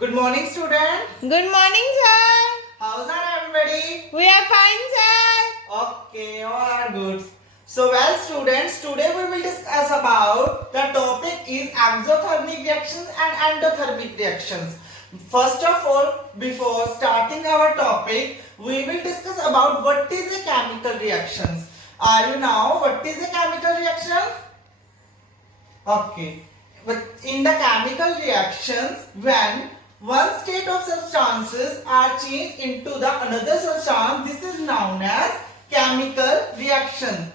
Good morning, students. Good morning, sir. How's everybody? We are fine, sir. Okay, all are good. So, well, students, today we will discuss about the topic is exothermic reactions and endothermic reactions. First of all, before starting our topic, we will discuss about what is a chemical reactions. Are you now what is a chemical reaction? Okay. But in the chemical reactions, when one state of substances are changed into the another substance, this is known as chemical reaction.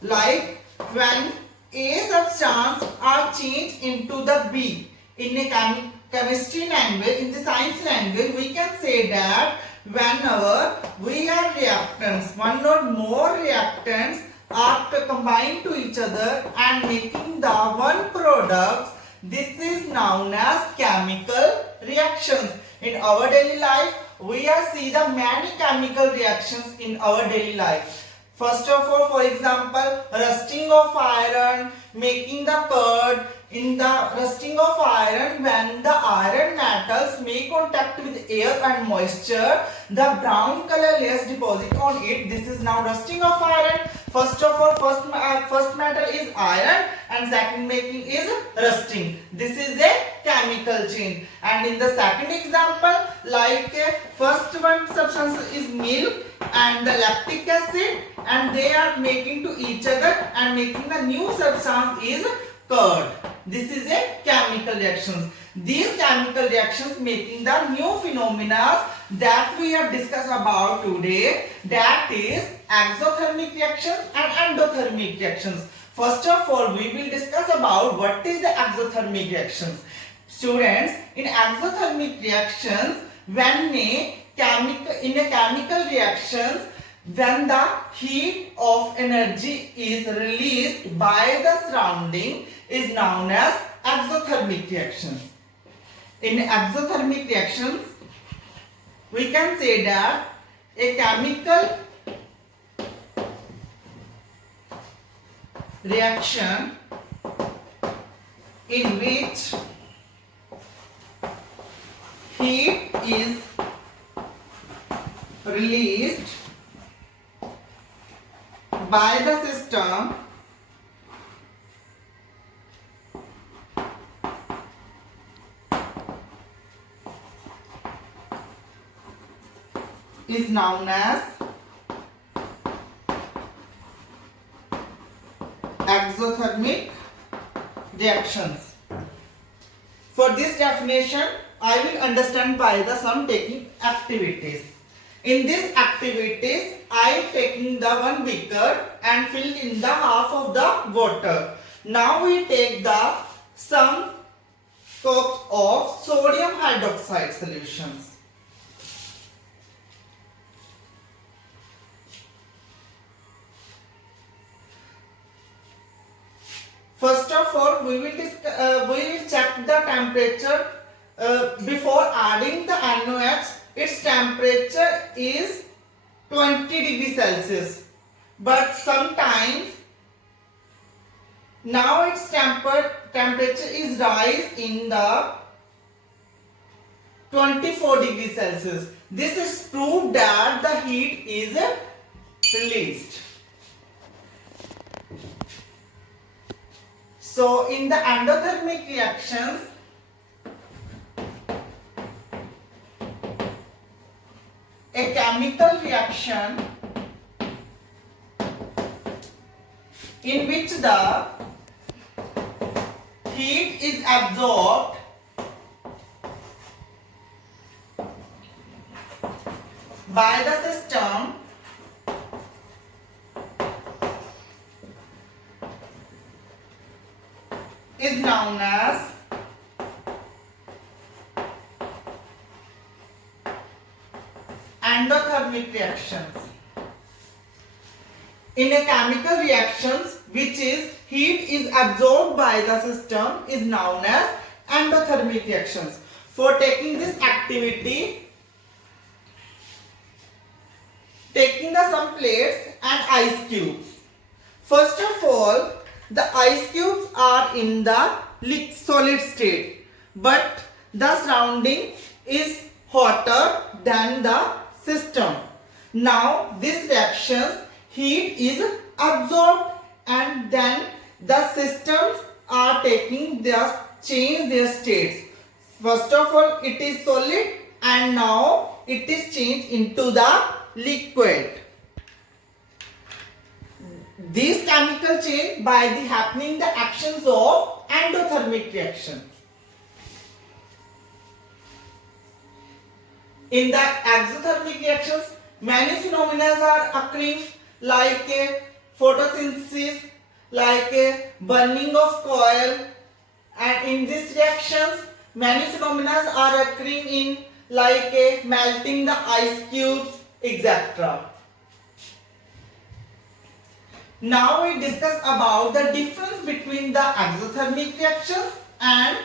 Like when A substance are changed into the B. In a chemistry language, in the science language, we can say that whenever we have reactants, one or more reactants are combined to each other and making the one product, this is known as chemical reactions. In our daily life, we are see the many chemical reactions in our daily life. First of all, for example, rusting of iron, making the curd. In the rusting of iron, when the iron metals make contact with air and moisture, the brown color layers deposit on it. This is now rusting of iron. First of all, first metal is iron and second making is rusting. This is a chemical change. And in the second example, like first one substance is milk and the lactic acid, and they are making to each other and making the new substance is curd. This is a chemical reaction. These chemical reactions making the new phenomena that we have discussed about today, that is exothermic reactions and endothermic reactions. First of all, we will discuss about what is the exothermic reactions. Students, in exothermic reactions, when in a chemical reactions, when the heat of energy is released by the surrounding is known as exothermic reactions. In exothermic reactions, we can say that a chemical reaction in which heat is released by the system is known as exothermic reactions. For this definition, I will understand by the some taking activities. In these activities, I am taking the one beaker and fill in the half of the water. Now we take the some cups of sodium hydroxide solutions. First of all, we will check the temperature before adding the NaOH. Its temperature is 20 degrees Celsius, but sometimes now its temperature is rise in the 24 degrees Celsius. This is proof that the heat is released. So in the endothermic reactions, a chemical reaction in which the heat is absorbed by the system is known as endothermic reactions. In a chemical reactions which is heat is absorbed by the system is known as endothermic reactions. For taking this activity, taking the some plates and ice cubes. First of all, the ice cubes are in the solid state, but the surrounding is hotter than the system. Now this reactions heat is absorbed and then the systems are taking their change their states. First of all it is solid and now it is changed into the liquid. These chemical change by the happening the actions of endothermic reactions. In the exothermic reactions, many phenomena are occurring like photosynthesis, like burning of coal, and in these reactions, many phenomena are occurring in like melting the ice cubes, etc. Now we discuss about the difference between the exothermic reactions and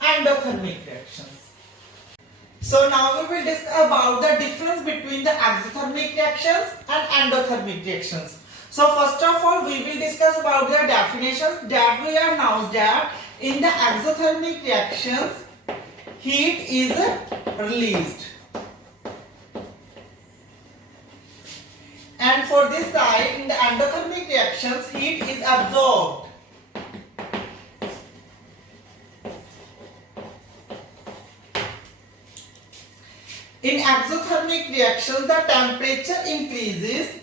endothermic reactions. So now we will discuss about the difference between the exothermic reactions and endothermic reactions. So first of all we will discuss about their definitions. That we are now that in the exothermic reactions heat is released. And for this side, in the endothermic reactions, heat is absorbed. In exothermic reactions, the temperature increases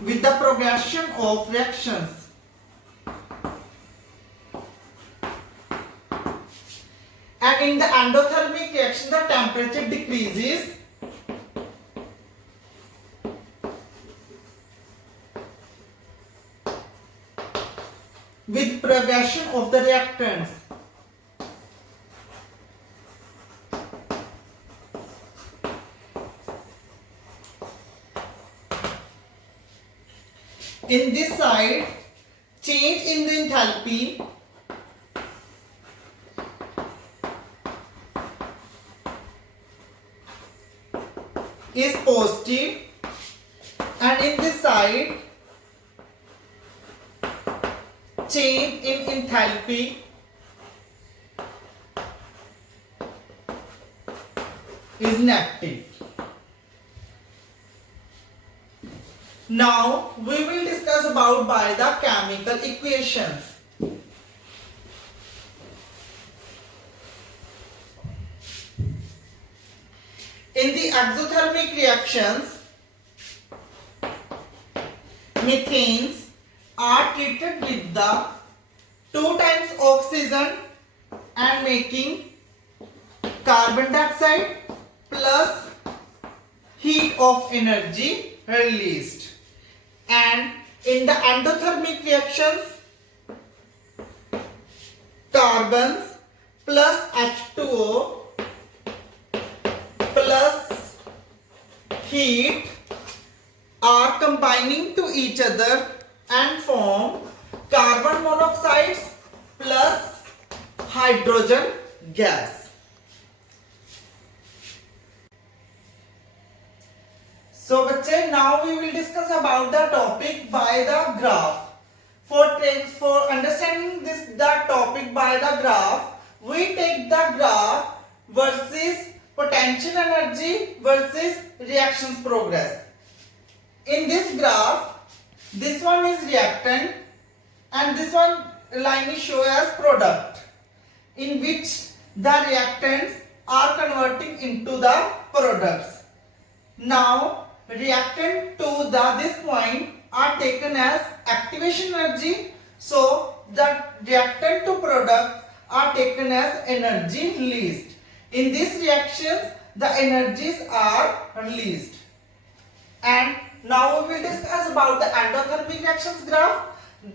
with the progression of reactions. And in the endothermic reaction, the temperature decreases with progression of the reactants. In this side, change in the enthalpy is positive, and in this side change in enthalpy is negative. Now we will discuss about by the chemical equations. In the exothermic reactions, methanes are treated with the 2 times oxygen and making carbon dioxide plus heat of energy released. And in the endothermic reactions, carbons plus H2O plus heat are combining to each other and form carbon monoxide plus hydrogen gas. So बच्चे, now we will discuss about the topic by the graph. For understanding the topic by the graph, we take the graph versus potential energy versus reactions progress. In this graph, this one is reactant and this one line is shown as product, in which the reactants are converting into the products. Now reactant to this point are taken as activation energy, so the reactant to product are taken as energy released. In these reactions the energies are released. And now we will discuss about the endothermic reactions graph.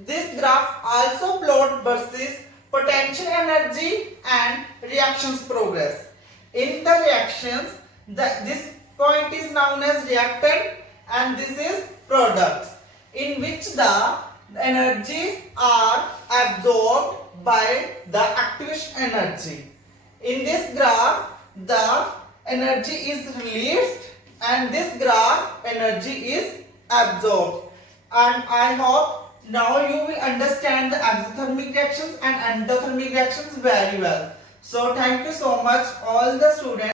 This graph also plot versus potential energy and reactions progress. In the reactions, this point is known as reactant and this is products, in which the energies are absorbed by the activation energy. In this graph, the energy is released and this graph energy is absorbed. And I hope now you will understand the exothermic reactions and endothermic reactions very well. So thank you so much all the students.